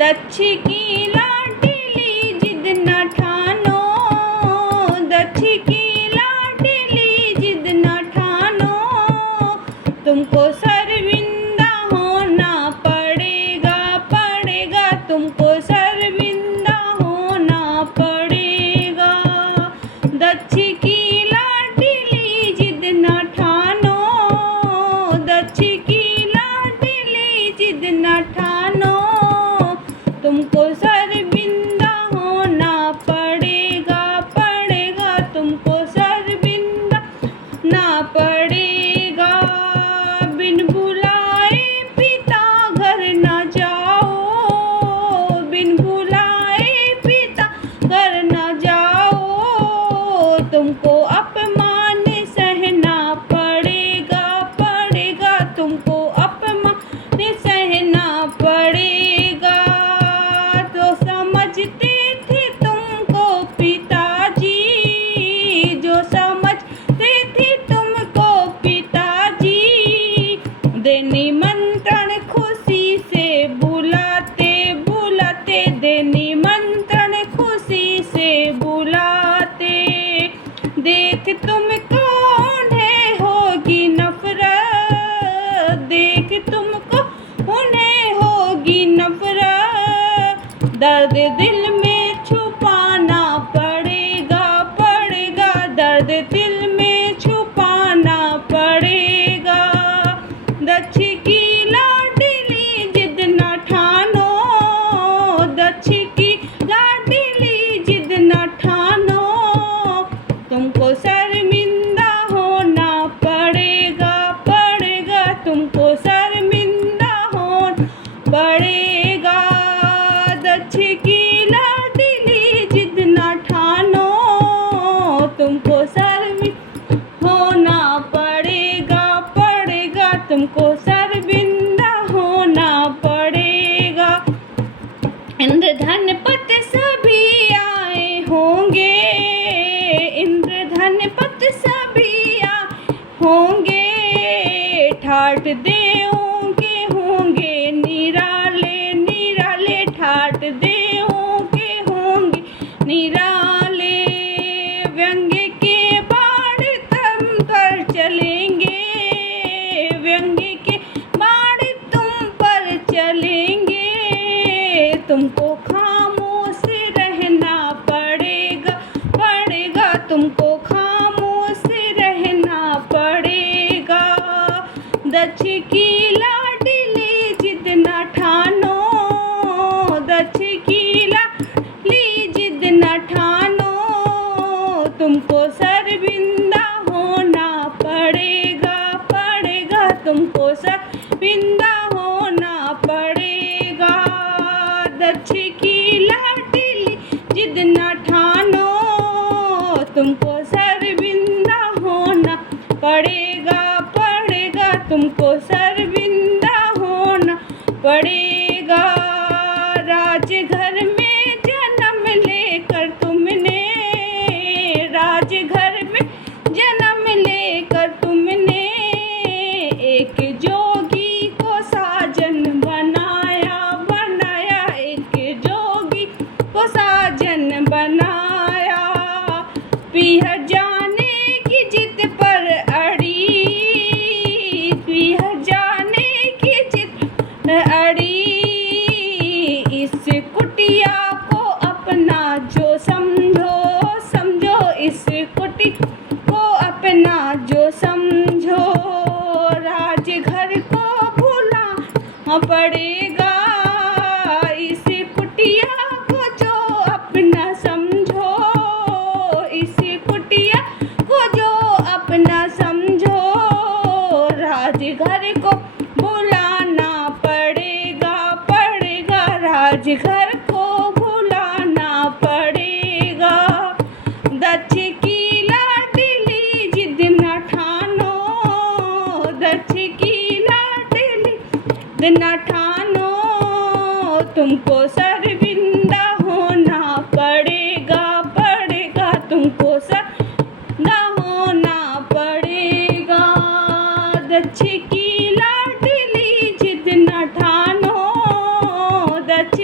दक्ष की लाडली जिद न ठानो, दक्ष की लाडली जिद न ठानो, तुमको शर्मिंदा होना पड़ेगा, पड़ेगा तुमको शर्मिंदा होना पड़ेगा। दक्ष की लाडली जिद न ठानो, दक्ष की लाडली जिद न ठानो, तुमको शर्मिंदा होना पड़ेगा, पड़ेगा तुमको शर्मिंदा ना पड़ेगा। बिन बुलाए पिता घर न जाओ, बिन बुलाए पिता घर न जाओ, तुमको अपमान सहना पड़ेगा, पड़ेगा तुमको अपमान सहना पड़ेगा। तो समझते थे तुमको पिताजी, जो समझते थे तुमको पिताजी, दे निमंत्रण खुशी से बुलाते, बुलाते दे निमंत्रण खुशी से बुलाते। देख तुमको उन्हें होगी नफरत, देख तुमको उन्हें होगी नफरत, दर्द दिल में छुपाना पड़ेगा, पड़ेगा दर्द दिल में छुपाना पड़ेगा। दक्ष की लाडली जिद न ठानो, दक्ष की लाडली जिद न ठानो, तुमको शर्मिंदा होना पड़ेगा, पड़ेगा तुमको शर्मिंदा होना पड़ेगा। दक्ष की लाडली जिद न ठानो, तुमको शर्मिंदा होना पड़ेगा, पड़ेगा तुमको शर्मिंदा होना पड़ेगा। इंद्रधन सभी आए होंगे, इंद्रधन सभी आए होंगे, ठाठ देवों के होंगे निराले, निराले ठाठ देवों के होंगे निराले। व्यंग्य के बाण तुम पर चलेंगे, व्यंग्य के बाण तुम पर चलेंगे, तुमको खामोश रहना पड़ेगा, पड़ेगा तुमको खामोश रहना पड़ेगा। दक्ष की लाडली जिद न ठानो, दक्ष की लाडली जिद न ठानो, तुमको शर्मिंदा होना पड़ेगा, पड़ेगा तुमको शर्मिंदा होना पड़ेगा। दक्ष की लाडली जिद न ठानो, तुमको शर्मिंदा होना पड़ेगा, पड़ेगा तुमको शर्मिंदा होना पड़ेगा। राजघर में जन्म लेकर तुमने, राजघर में जन्म लेकर तुमने, एक जोगी को साजन बनाया, बनाया एक जोगी को साजन बनाया। पीहर जाने की जिद पर अड़ी, पीहर जाने की जिद पर अड़ी, इस कुटिया को अपना जो समझो, समझो इस कुटिया को अपना जो समझो। राजघर को भूलना पड़ेगा, इस कुटिया को जो अपना समझो, इस कुटिया को जो अपना समझो। राजघर को भुलाना पड़ेगा, पड़ेगा राजघर को भुलाना पड़ेगा। दक्ष की लाडली जिद न ठानो, दक्ष की लाडली जिद न ठानो, तुमको शर्मिंदा होना पड़ेगा, पड़ेगा तुमको शर्मिंदा होना पड़ेगा। दक्ष की लाडली जिद न ठानो, दक्ष